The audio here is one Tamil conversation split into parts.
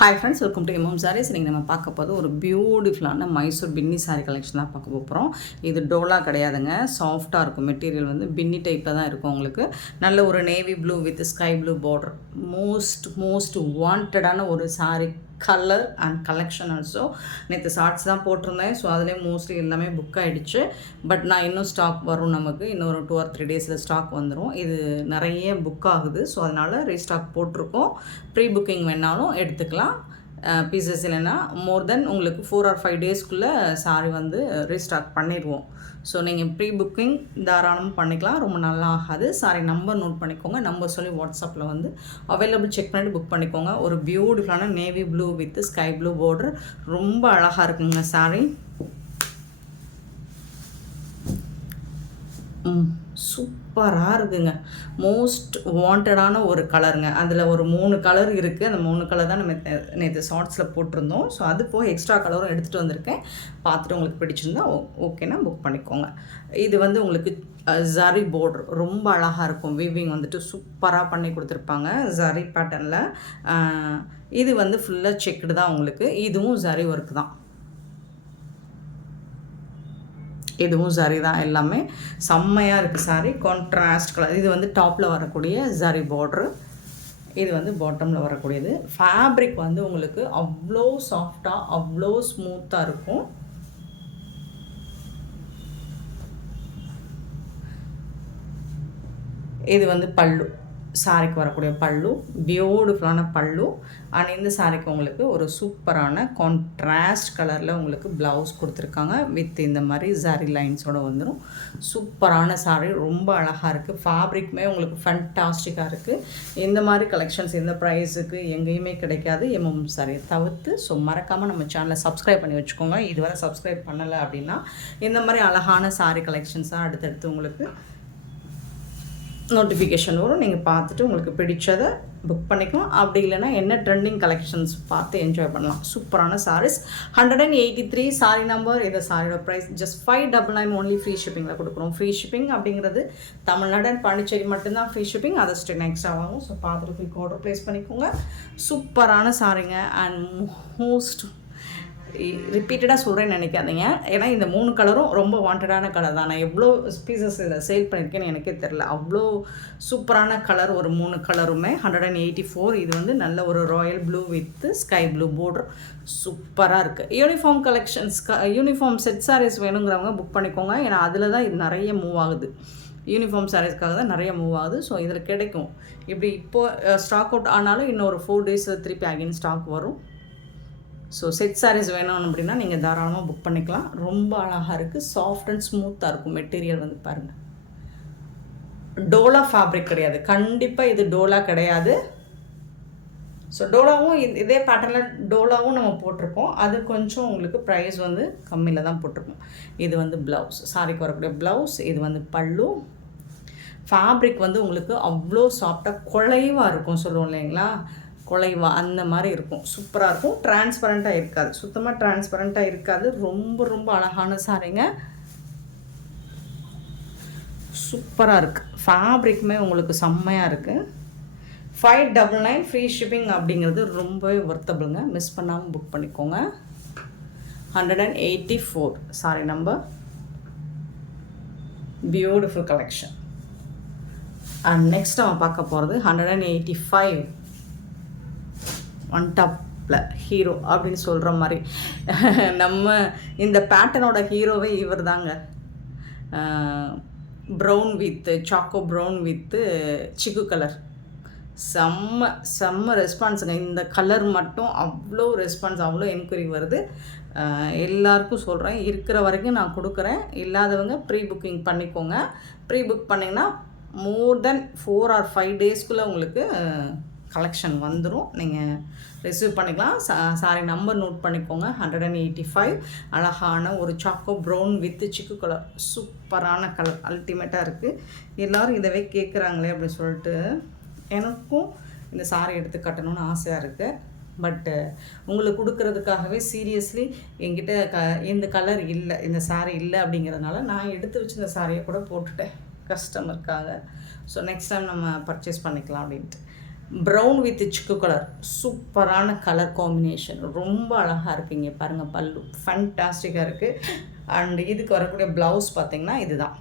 Hi friends, welcome to MM sarees. இன்றைக்கி நம்ம பார்க்க போது ஒரு பியூட்டிஃபுல்லான மைசூர் பின்னி சாரீ கலெக்ஷன் தான் பார்க்க போகிறோம். இது டோலா கிடையாதுங்க, சாஃப்டாக இருக்கும். மெட்டீரியல் வந்து பின்னி டைப்பில் தான் இருக்கும். உங்களுக்கு நல்ல ஒரு navy blue with sky blue border, most வாண்டடான ஒரு saree colour and collection. Also நேற்று ஷார்ட்ஸ் தான் போட்டிருந்தேன். ஸோ அதுலேயே மோஸ்ட்லி எல்லாமே புக் ஆகிடுச்சு. பட் நான் இன்னும் ஸ்டாக் வரும், நமக்கு இன்னொரு 2 or 3 டேஸில் ஸ்டாக் வந்துடும். இது நிறைய புக் ஆகுது. ஸோ அதனால் ரீஸ்டாக் போட்டிருக்கோம். ப்ரீ புக்கிங் வேணாலும் எடுத்துக்கலாம். பீசஸ் இல்லைன்னா மோர் தென் உங்களுக்கு 4 or 5 டேஸ்க்குள்ளே சாரி வந்து ரீஸ்டாக் பண்ணிடுவோம். ஸோ நீங்கள் ப்ரீ புக்கிங் தாராளமாக பண்ணிக்கலாம், ரொம்ப நல்லா ஆகாது. சாரி நம்பர் நோட் பண்ணிக்கோங்க, நம்பர் சொல்லி வாட்ஸ்அப்பில் வந்து அவைலபிள் செக் பண்ணிவிட்டு புக் பண்ணிக்கோங்க. ஒரு பியூட்டிஃபுல்லான navy blue with sky blue border, ரொம்ப அழகாக இருக்குங்க சாரி. சூப்பராக இருக்குங்க. மோஸ்ட் வாண்டடான ஒரு கலருங்க. அதில் ஒரு 3 கலர் இருக்குது. அந்த 3 கலர் தான் நம்ம நேற்று ஷார்ட்ஸில் போட்டிருந்தோம். ஸோ அது போக எக்ஸ்ட்ரா கலரும் எடுத்துகிட்டு வந்திருக்கேன். பார்த்துட்டு உங்களுக்கு பிடிச்சிருந்தா ஓகேனா புக் பண்ணிக்கோங்க. இது வந்து உங்களுக்கு ஜரி பார்டர் ரொம்ப அழகாக இருக்கும். வீவிங் வந்துட்டு சூப்பராக பண்ணி கொடுத்துருப்பாங்க ஜரி பேட்டர்னில். இது வந்து ஃபுல்லாக செக்குடு தான் உங்களுக்கு. இதுவும் ஜரி ஒர்க் தான். இதுவும் ஜரி தான். எல்லாமே செம்மையாக இருக்குது சாரி. Contrast colour. இது வந்து டாப்பில் வரக்கூடிய ஜரி பார்ட்ரு, இது வந்து பாட்டமில் வரக்கூடியது. ஃபேப்ரிக் வந்து உங்களுக்கு அவ்வளோ சாஃப்டாக அவ்வளோ ஸ்மூத்தாக இருக்கும். இது வந்து பல்லு, சாரிக்கு வரக்கூடிய பல்லு, பியூட்டிஃபுல்லான பல்லு. அண்ட் இந்த சாரிக்கு உங்களுக்கு ஒரு சூப்பரான கான்ட்ராஸ்ட் கலரில் உங்களுக்கு ப்ளவுஸ் கொடுத்துருக்காங்க. வித் இந்த மாதிரி ஜரி லைன்ஸோடு வந்துடும். சூப்பரான சாரி, ரொம்ப அழகாக இருக்குது. ஃபேப்ரிக்குமே உங்களுக்கு ஃபேண்டாஸ்டிக்காக இருக்குது. இந்த மாதிரி கலெக்ஷன்ஸ் இந்த ப்ரைஸுக்கு எங்கேயுமே கிடைக்காது, எம்எம் சாரியை தவிர்த்து. ஸோ மறக்காமல் நம்ம சேனலை சப்ஸ்கிரைப் பண்ணி வச்சுக்கோங்க. இதுவரை சப்ஸ்கிரைப் பண்ணலை அப்படின்னா இந்த மாதிரி அழகான சாரி கலெக்ஷன்ஸாக அடுத்தடுத்து உங்களுக்கு நோட்டிஃபிகேஷன் வரும். நீங்கள் பார்த்துட்டு உங்களுக்கு பிடிச்சதை புக் பண்ணிக்கலாம். அப்படி இல்லைனா என்ன ட்ரெண்டிங் கலெக்ஷன்ஸ் பார்த்து என்ஜாய் பண்ணலாம். சூப்பரான சாரீஸ். 183 sorry number. இந்த சாரியோட ப்ரைஸ் ஜஸ்ட் 599 ஓன்லி. ஃப்ரீ ஷிப்பிங்கில் கொடுக்குறோம். ஃப்ரீ ஷிப்பிங் அப்படிங்கிறது தமிழ்நாடு அண்ட் பாண்டிச்சேரி மட்டும்தான் ஃப்ரீ ஷிப்பிங். அதை ஸ்டென் எக்ஸ்ட்ரா ஆகும். ஸோ பார்த்துட்டு குயிக் ஆர்டர் ப்ளேஸ் பண்ணிக்கோங்க. சூப்பரான சாரிங்க. அண்ட் மோஸ்ட் ரிப்பீட்டடாக சொல்கிறேன்னு நினைக்காதீங்க. ஏன்னா இந்த 3 கலரும் ரொம்ப வாண்டடான கலர் தான். நான் எவ்வளோ பீசஸ் இதில் சேல் பண்ணியிருக்கேன்னு எனக்கே தெரில. அவ்வளோ சூப்பரான கலர் ஒரு 3 கலருமே. 184. இது வந்து நல்ல ஒரு royal blue with sky blue border, சூப்பராக இருக்குது. Uniform collections, uniform set sarees வேணுங்கிறவங்க புக் பண்ணிக்கோங்க. ஏன்னா அதில் தான் இது நிறைய மூவ் ஆகுது. யூனிஃபார்ம் சாரீஸ்க்காக தான் நிறைய மூவ் ஆகுது. ஸோ இதில் கிடைக்கும். இப்படி இப்போது ஸ்டாக் அவுட் ஆனாலும் இன்னொரு 4 டேஸில் திருப்பி அகைன் ஸ்டாக் வரும். ஸோ செட் சாரீஸ் வேணும் அப்படின்னா நீங்கள் தாராளமாக புக் பண்ணிக்கலாம். ரொம்ப அழகாக இருக்குது. சாஃப்ட் அண்ட் ஸ்மூத்தாக இருக்கும். மெட்டீரியல் வந்து பாருங்கள், டோலா ஃபேப்ரிக் கிடையாது. கண்டிப்பாக இது டோலா கிடையாது. ஸோ டோலாவும் இதே பேட்டர்னில் டோலாவும் நம்ம போட்டிருக்கோம். அது கொஞ்சம் உங்களுக்கு ப்ரைஸ் வந்து கம்மியில் தான் போட்டிருக்கோம். இது வந்து ப்ளவுஸ், சாரிக்கு வரக்கூடிய ப்ளவுஸ். இது வந்து பல்லு. ஃபேப்ரிக் வந்து உங்களுக்கு அவ்வளோ சாஃப்டாக குழைவாக இருக்கும், சொல்லுவோம் இல்லைங்களா, குலைவா அந்த மாதிரி இருக்கும். சூப்பராக இருக்கும். டிரான்ஸ்பரண்ட்டாக இருக்காது, சுத்தமாக டிரான்ஸ்பரண்ட்டாக இருக்காது. ரொம்ப அழகான சாரிங்க. சூப்பராக இருக்குது. ஃபேப்ரிக்குமே உங்களுக்கு செம்மையாக இருக்குது. 599 ஃப்ரீ ஷிப்பிங் அப்படிங்கிறது ரொம்பவே ஒர்த்தபிளுங்க. மிஸ் பண்ணாமல் புக் பண்ணிக்கோங்க. 184 sorry number. Beautiful collection. And next நம்ம பார்க்க போகிறது 185 ஒன் டாப்பில் ஹீரோ அப்படின்னு சொல்கிற மாதிரி. நம்ம இந்த பேட்டர்னோட ஹீரோவே இவர் தாங்க. Brown with choco brown with chikoo colour. செம்ம ரெஸ்பான்ஸுங்க. இந்த கலர் மட்டும் அவ்வளோ ரெஸ்பான்ஸ், அவ்வளோ என்கொயரி வருது. எல்லாருக்கும் சொல்கிறேன், இருக்கிற வரைக்கும் நான் கொடுக்குறேன். இல்லாதவங்க ப்ரீ புக்கிங் பண்ணிக்கோங்க. ப்ரீ புக் பண்ணிங்கன்னா மோர் தென் 4 or 5 டேஸ்க்குள்ளே உங்களுக்கு கலெக்ஷன் வந்துடும். நீங்கள் ரிசீவ் பண்ணிக்கலாம். சாரி நம்பர் நோட் பண்ணிக்கோங்க. 185. அழகான ஒரு சாக்கோ ப்ரௌன் வித் சிக்கு கலர், சூப்பரான கலர், அல்டிமேட்டாக இருக்குது. எல்லோரும் இதவே கேட்குறாங்களே அப்படின்னு சொல்லிட்டு எனக்கும் இந்த சாரி எடுத்து கட்டணும்னு ஆசையாக இருக்குது. பட்டு உங்களுக்கு கொடுக்கறதுக்காகவே சீரியஸ்லி என்கிட்ட இந்த கலர் இல்லை, இந்த சாரி இல்லை அப்படிங்கிறதுனால நான் எடுத்து வச்சு இந்த சாரியை கூட போட்டுட்டேன் கஸ்டமருக்காக. ஸோ நெக்ஸ்ட் டைம் நம்ம பர்ச்சேஸ் பண்ணிக்கலாம் அப்படின்ட்டு. ப்ரௌன் வித் சிக்கு கலர், சூப்பரான கலர் காம்பினேஷன், ரொம்ப அழகாக இருக்குங்க. பாருங்கள், பல்லு ஃபேண்டாஸ்டிக்காக இருக்குது. அண்ட் இதுக்கு வரக்கூடிய ப்ளவுஸ் பார்த்திங்கன்னா இதுதான்.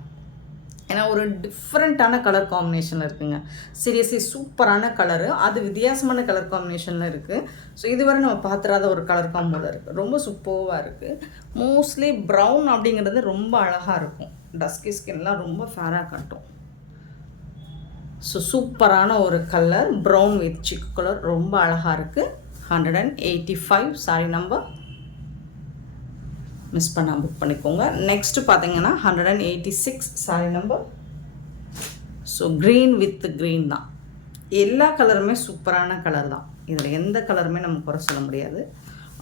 ஏன்னா ஒரு டிஃப்ரெண்ட்டான கலர் காம்பினேஷனில் இருக்குதுங்க. சீரியஸ்லி சூப்பரான கலரு, அது வித்தியாசமான கலர் காம்பினேஷனில் இருக்குது. ஸோ இதுவரை நம்ம பார்த்துறாத ஒரு கலர் காம்போவில் இருக்குது. ரொம்ப சூப்பராக இருக்குது. மோஸ்ட்லி ப்ரௌன் அப்படிங்கிறது ரொம்ப அழகாக இருக்கும். டஸ்கி ஸ்கின்லாம் ரொம்ப ஃபேராக காட்டும். ஸோ சூப்பரான ஒரு கலர், ப்ரௌன் வித் சிக்கு கலர், ரொம்ப அழகாக இருக்குது. 185 சாரி நம்பர். மிஸ் பண்ணால் புக் பண்ணிக்கோங்க. நெக்ஸ்ட்டு பார்த்தீங்கன்னா 186 sorry number. So green with green தான். எல்லா கலருமே சூப்பரான கலர் தான். இதில் எந்த கலருமே நம்ம குறை சொல்ல முடியாது.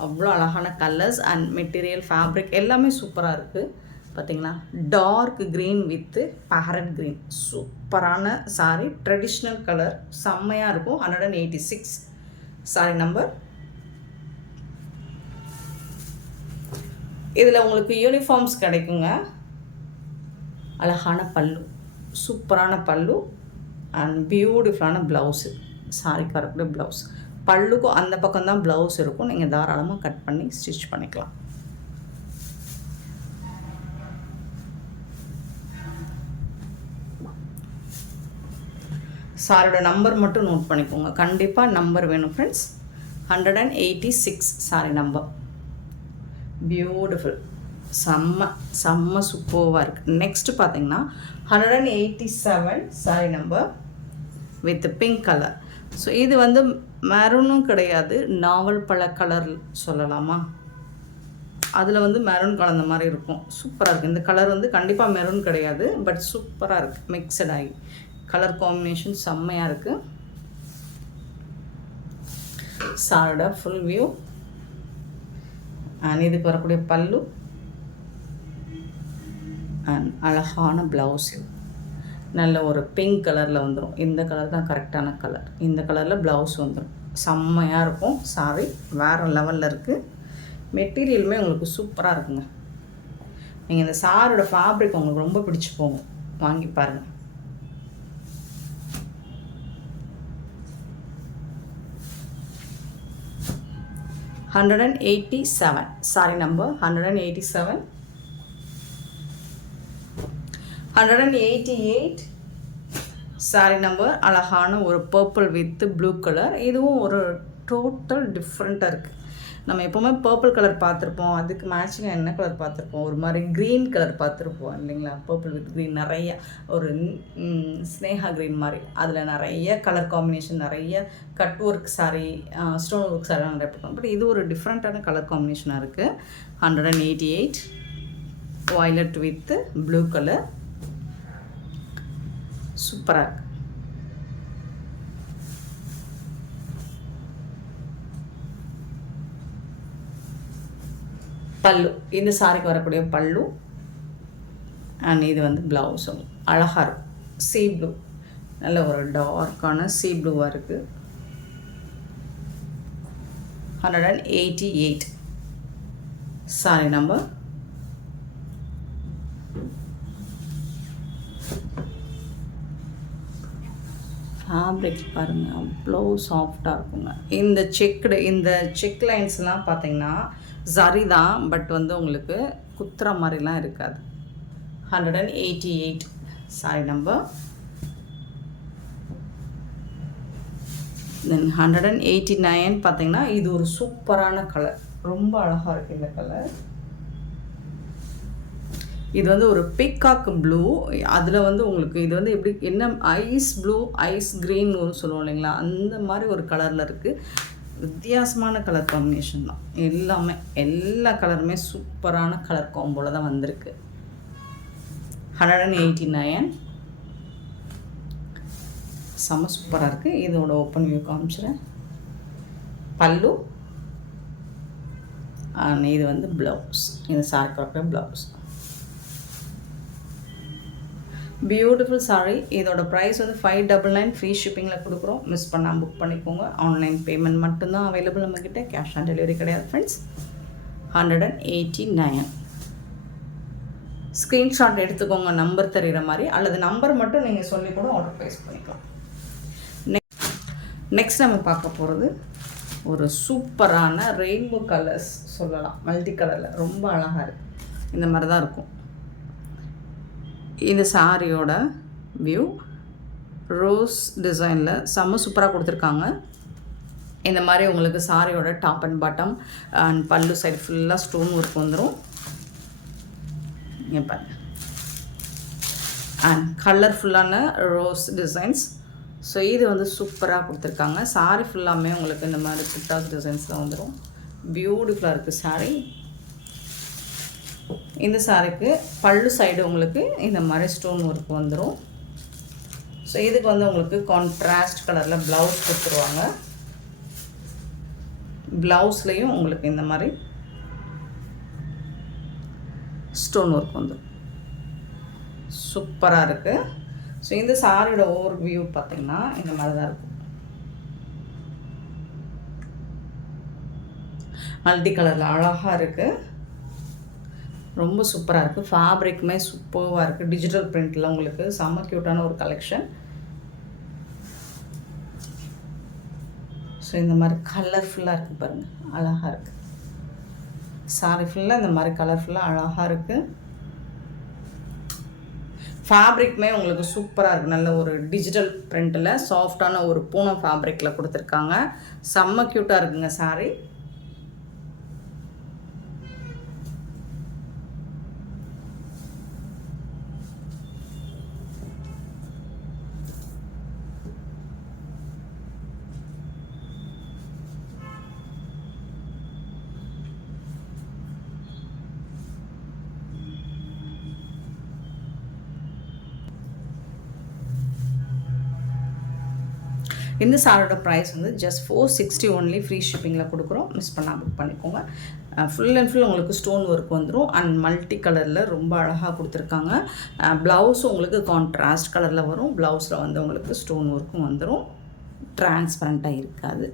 அவ்வளோ அழகான கலர்ஸ் அண்ட் மெட்டீரியல், ஃபேப்ரிக் எல்லாமே சூப்பராக இருக்குது. பார்த்தீங்களா, dark green with parrot green, சூப்பரான சாரி, ட்ரெடிஷ்னல் கலர், செம்மையாக இருக்கும். 186 சாரி நம்பர். இதில் உங்களுக்கு யூனிஃபார்ம்ஸ் கிடைக்குங்க. அழகான பல்லு, சூப்பரான பல்லு அண்ட் பியூட்டிஃபுல்லான ப்ளவுஸு. சாரிக்கு வரக்கூடிய ப்ளவுஸ், பல்லுக்கும் அந்த பக்கம் தான் ப்ளவுஸ் இருக்கும். நீங்கள் தாராளமாக கட் பண்ணி ஸ்டிச் பண்ணிக்கலாம். சாரியோட நம்பர் மட்டும் நோட் பண்ணிக்கோங்க. கண்டிப்பாக நம்பர் வேணும் ஃப்ரெண்ட்ஸ். 186 sorry number. பியூட்டிஃபுல், செம்ம சூப்பராக இருக்குது. நெக்ஸ்ட்டு பார்த்தீங்கன்னா 187 sorry number with pink colour. So இது வந்து மெரூனும் கிடையாது, நாவல் பழ கலர் சொல்லலாமா, அதில் வந்து மெரூன் கலந்த மாதிரி இருக்கும். சூப்பராக இருக்குது. இந்த கலர் வந்து கண்டிப்பாக மெரூன் கிடையாது, பட் சூப்பராக இருக்குது. மிக்சட் ஆகி கலர் காம்பினேஷன் செம்மையாக இருக்குது. சாரோட ஃபுல் வியூ அண்ட் இதுக்கு வரக்கூடிய பல்லு அண்ட் அழகான ப்ளவுஸு. நல்ல ஒரு பிங்க் கலரில் வந்துடும். இந்த கலர் தான் கரெக்டான கலர். இந்த கலரில் ப்ளவுஸ் வந்துடும். செம்மையாக இருக்கும். சாரி வேறு லெவலில் இருக்குது. மெட்டீரியலுமே உங்களுக்கு சூப்பராக இருக்குங்க. நீங்கள் இந்த சாரோட ஃபேப்ரிக் உங்களுக்கு ரொம்ப பிடிச்சி போகும். வாங்கி பாருங்கள். $187 சாரி நம்பர். 187. 188 sorry number. அழகான ஒரு பர்பிள் வித் ப்ளூ கலர். இதுவும் ஒரு டோட்டல் டிஃப்ரெண்ட்டாக இருக்குது. நம்ம எப்போவுமே பர்பிள் கலர் பார்த்துருப்போம், அதுக்கு மேட்சிங்காக என்ன கலர் பார்த்துருப்போம், ஒரு மாதிரி க்ரீன் கலர் பார்த்துருப்போம் இல்லைங்களா. பர்பிள் வித் க்ரீன், நிறைய ஒரு ஸ்னேகா க்ரீன் மாதிரி, அதில் நிறைய கலர் காம்பினேஷன், நிறைய cut work sorry, stone work sorry நிறைய பார்ப்போம். பட் இது ஒரு டிஃப்ரெண்ட்டான கலர் காம்பினேஷனாக இருக்குது. 188 வயலட் வித் ப்ளூ கலர், சூப்பராக இருக்குது. பல்லு, இந்த சாரிக்கு வரக்கூடிய பல்லு அண்ட் இது வந்து ப்ளவுஸும் அழகாக இருக்கும். சீ ப்ளூ, நல்ல ஒரு டார்க்கான சீ ப்ளூவாக இருக்குது. 188 சாரி நம்பர். ஃபேப்ரிக் பாருங்கள், அவ்வளோ சாஃப்டாக இருக்குங்க. இந்த செக் லைன்ஸ்லாம் பார்த்தீங்கன்னா சரி தான், பட் வந்து உங்களுக்கு குத்துற மாதிரிலாம் இருக்காது. 188 சாரி நம்பர். தென் 189 பார்த்தீங்கன்னா இது ஒரு சூப்பரான கலர், ரொம்ப அழகாக இருக்குது இந்த கலர். இது வந்து ஒரு பீகாக் ப்ளூ. அதில் வந்து உங்களுக்கு இது வந்து எப்படி என்ன ஐஸ் ப்ளூ, ஐஸ் க்ரீன்னு சொல்லுவோம் இல்லைங்களா, அந்த மாதிரி ஒரு கலரில் இருக்குது. வித்தியாசமான கலர் காம்பினேஷன் தான் எல்லாமே. எல்லா கலருமே சூப்பரான கலர் காம்போவில் தான் வந்திருக்கு. 189 செம்ம சூப்பராக இருக்குது. இதோட ஓப்பன் வியூ காமிச்சிடுறேன். பல்லு இது வந்து ப்ளவுஸ். இது சார்க்க ப்ளவுஸ். Beautiful sorry. இதோட ப்ரைஸ் வந்து 599. ஃப்ரீ ஷிப்பிங்கில் கொடுக்குறோம். மிஸ் பண்ணாமல் புக் பண்ணிக்கோங்க. ஆன்லைன் பேமெண்ட் மட்டும்தான் அவைலபிள் நம்மக்கிட்ட. கேஷ் ஆன் டெலிவரி கிடையாது ஃப்ரெண்ட்ஸ். 189. ஸ்க்ரீன்ஷாட் எடுத்துக்கோங்க நம்பர் தெரிகிற மாதிரி, அல்லது நம்பர் மட்டும் நீங்கள் சொல்லி கூட ஆர்டர் ப்ளேஸ் பண்ணிக்கலாம். நெக்ஸ்ட் நம்ம பார்க்க போகிறது ஒரு சூப்பரான ரெயின்போ கலர்ஸ் சொல்லலாம், மல்டி கலரில் ரொம்ப அழகாக இருக்குது. இந்த மாதிரி தான் இருக்கும் இந்த சாரியோட வியூ. ரோஸ் டிசைனில் செம்ம சூப்பராக கொடுத்துருக்காங்க. இந்த மாதிரி உங்களுக்கு சாரியோட டாப் அண்ட் பாட்டம் அண்ட் பல்லு சைடு ஃபுல்லாக ஸ்டோன் ஒர்க் வந்துடும். இங்கே பாருங்க, அண்ட் கலர்ஃபுல்லான ரோஸ் டிசைன்ஸ். ஸோ இது வந்து சூப்பராக கொடுத்துருக்காங்க. சாரி ஃபுல்லாமே உங்களுக்கு இந்த மாதிரி புட்டாஸ் டிசைன்ஸில் வந்துடும். பியூட்டிஃபுல்லாக இருக்குது சாரி. இந்த சாரிக்கு பல்லு சைடு உங்களுக்கு இந்த மாதிரி ஸ்டோன் ஒர்க் வந்துடும். ஸோ இதுக்கு வந்து உங்களுக்கு கான்ட்ராஸ்ட் கலரில் ப்ளவுஸ் கொடுத்துருவாங்க. ப்ளவுஸ்லேயும் உங்களுக்கு இந்த மாதிரி ஸ்டோன் ஒர்க் வந்துடும். சூப்பராக இருக்குது. ஸோ இந்த சாரியோட ஓவர் வியூ பார்த்திங்கன்னா இந்த மாதிரி தான் இருக்கும். மல்டி கலரில் அழகாக இருக்குது, ரொம்ப சூப்பராக இருக்குது. ஃபேப்ரிக்குமே சூப்பராக இருக்குது. டிஜிட்டல் பிரிண்டில் உங்களுக்கு செம்ம க்யூட்டான ஒரு கலெக்ஷன். ஸோ இந்த மாதிரி கலர்ஃபுல்லாக இருக்குது பாருங்கள், அழகாக இருக்குது. சாரி ஃபுல்லாக இந்த மாதிரி கலர்ஃபுல்லாக அழகாக இருக்குது. ஃபேப்ரிக்குமே உங்களுக்கு சூப்பராக இருக்குது. நல்ல ஒரு டிஜிட்டல் பிரிண்டில் சாஃப்டான ஒரு பூனம் ஃபேப்ரிக்கில் கொடுத்துருக்காங்க. செம்ம க்யூட்டாக இருக்குங்க சாரி. இந்த சாரோட ப்ரைஸ் வந்து ஜஸ்ட் 460 ஒன்லி. ஃப்ரீ ஷிப்பிங்கில் கொடுக்குறோம், மிஸ் பண்ணால் புக் பண்ணிக்கோங்க. ஃபுல் அண்ட் ஃபுல் உங்களுக்கு ஸ்டோன் ஒர்க் வந்துடும் அண்ட் மல்டி கலரில் ரொம்ப அழகாக கொடுத்துருக்காங்க. ப்ளவுஸும் உங்களுக்கு கான்ட்ராஸ்ட் கலரில் வரும். ப்ளவுஸில் வந்து உங்களுக்கு ஸ்டோன் ஒர்க்கும் வந்துடும், டிரான்ஸ்பரண்ட்டாக இருக்காது.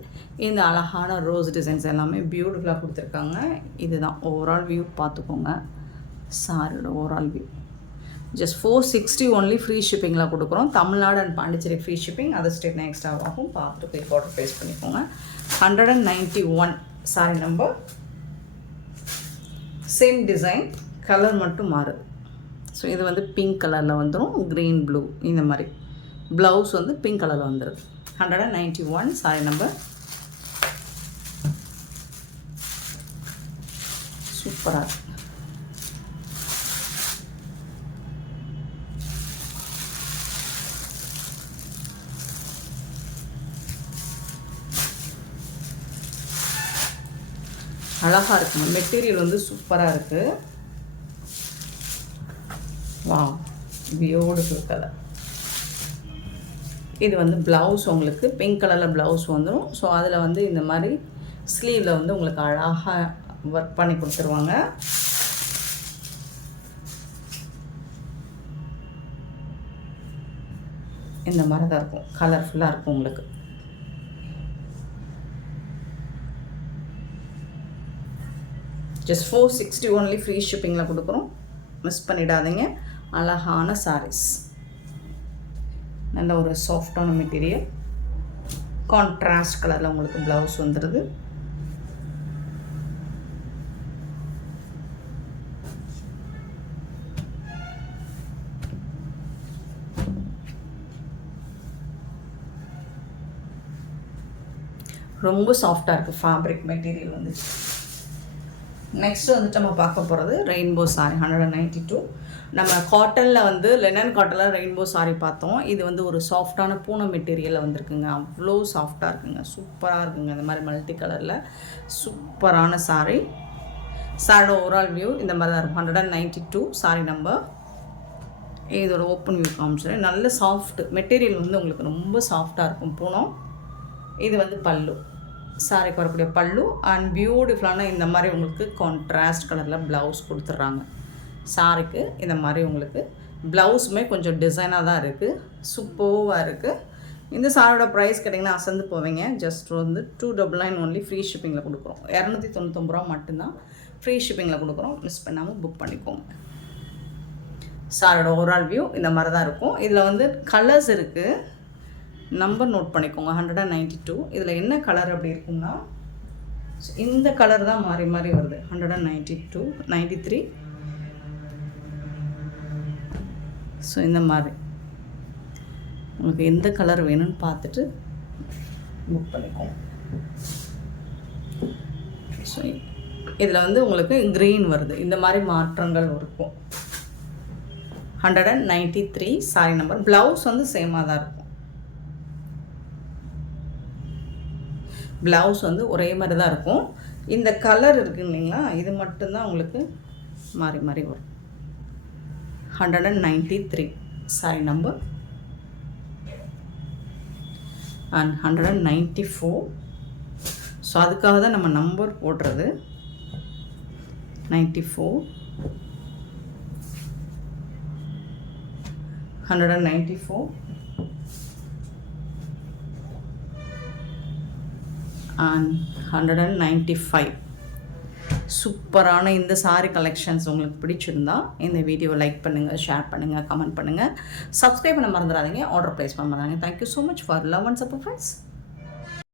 இந்த அழகான ரோஸ் டிசைன்ஸ் எல்லாமே பியூட்டிஃபுல்லாக கொடுத்துருக்காங்க. இதுதான் ஓவரால் வியூ, பார்த்துக்கோங்க சாரியோட overall view. Just 460 only. Free ஷிப்பிங்கில் கொடுக்குறோம். Tamil Nadu and Pondicherry free shipping, other ஸ்டேட்னா எக்ஸ்ட்ரா ஆகும். பார்த்துட்டு போய் ஆர்டர் ப்ளேஸ் பண்ணிக்கோங்க. 191 saree number. Same design, colour மட்டும் மாறுது. ஸோ இது வந்து பிங்க் கலரில் வந்துடும், க்ரீன் ப்ளூ இந்த மாதிரி. ப்ளவுஸ் வந்து பிங்க் கலரில் வந்துடுது. 191 சாரி நம்பர். சூப்பராக இருக்குது. அழகாக இருக்குங்க. மெட்டீரியல் வந்து சூப்பராக இருக்குது. Wow, beautiful colour. இது வந்து ப்ளவுஸ் உங்களுக்கு பிங்க் கலரில் ப்ளவுஸ் வந்துடும். ஸோ அதில் வந்து இந்த மாதிரி ஸ்லீவில் வந்து உங்களுக்கு அழகாக ஒர்க் பண்ணி கொடுத்துருவாங்க. இந்த மாதிரி தான் இருக்கும், கலர்ஃபுல்லாக இருக்கும் உங்களுக்கு. Just 460 only. ஃப்ரீ ஷிப்பிங்கில் கொடுக்குறோம், மிஸ் பண்ணிடாதீங்க. அழகான சாரீஸ், நல்ல ஒரு சாஃப்டான மெட்டீரியல், கான்ட்ராஸ்ட் கலரில் உங்களுக்கு ப்ளவுஸ் வந்துடுது. ரொம்ப சாஃப்டாக இருக்குது ஃபேப்ரிக் மெட்டீரியல் வந்துச்சு. நெக்ஸ்ட்டு வந்துட்டு நம்ம பார்க்க போகிறது ரெயின்போ சாரி. 192. நம்ம காட்டனில் வந்து லெனன் காட்டனில் ரெயின்போ சாரி பார்த்தோம். இது வந்து ஒரு சாஃப்டான பூனம் மெட்டீரியலில் வந்துருக்குங்க. அவ்வளோ சாஃப்டாக இருக்குங்க, சூப்பராக இருக்குங்க. இந்த மாதிரி மல்டி கலரில் சூப்பரான சாரி. சாரியோட ஓவரால் வியூ இந்த மாதிரி தான் இருக்கும். 192 சாரி நம்பர். இதோட ஓப்பன் வியூ காமிச்சிடும். நல்ல சாஃப்ட் மெட்டீரியல் வந்து உங்களுக்கு ரொம்ப சாஃப்டாக இருக்கும் பூனம். இது வந்து பல்லு, சாரிக்கு வரக்கூடிய பல்லு அண்ட் பியூட்டிஃபுல்லான இந்த மாதிரி உங்களுக்கு கான்ட்ராஸ்ட் கலரில் ப்ளவுஸ் கொடுத்துட்றாங்க. சாரிக்கு இந்த மாதிரி உங்களுக்கு ப்ளவுஸுமே கொஞ்சம் டிசைனாக தான் இருக்குது, சூப்பராக இருக்குது. இந்த சாரியோட ப்ரைஸ் கேட்டிங்கன்னா அசந்து போவீங்க. ஜஸ்ட் வந்து 299 ஒன்லி. ஃப்ரீ ஷிப்பிங்கில் கொடுக்குறோம். 299 ரூபா மட்டும்தான் ஃப்ரீ ஷிப்பிங்கில் கொடுக்குறோம், மிஸ் பண்ணாமல் புக் பண்ணிக்கோங்க. சாரியோட ஓவரால் வியூ இந்த மாதிரி தான் இருக்கும். இதில் வந்து கலர்ஸ் இருக்குது. நம்பர் நோட் பண்ணிக்கோங்க 192. இதில் என்ன கலர் அப்படி இருக்குன்னா இந்த கலர் தான் மாறி மாறி வருது 192 93. ஸோ இந்த மாதிரி உங்களுக்கு எந்த கலர் வேணும்னு பார்த்துட்டு புக் பண்ணிக்கோங்க. ஸோ இதில் வந்து உங்களுக்கு க்ரீன் வருது. இந்த மாதிரி மாற்றங்கள் இருக்கும். 193 சாரி நம்பர். ப்ளவுஸ் வந்து சேமாக தான் இருக்கும். ப்ளவுஸ் வந்து ஒரே மாதிரி தான் இருக்கும். இந்த கலர் இருக்குது இல்லைங்களா, இது மட்டும்தான் உங்களுக்கு மாறி மாறி வரும். 193 சாரி நம்பர் அண்ட் 194. ஸோ அதுக்காக தான் நம்ம நம்பர் போடுறது. 94 194 அண்ட் 195. சூப்பரான இந்த சாரி கலெக்ஷன்ஸ் உங்களுக்கு பிடிச்சிருந்தா இந்த வீடியோவை லைக் பண்ணுங்கள், ஷேர் பண்ணுங்கள், கமெண்ட் பண்ணுங்கள், சப்ஸ்கிரைப் பண்ண மறந்துடாதீங்க, ஆர்டர் ப்ளேஸ் பண்ண மறந்துடாதீங்க. Thank you so much for love and support friends.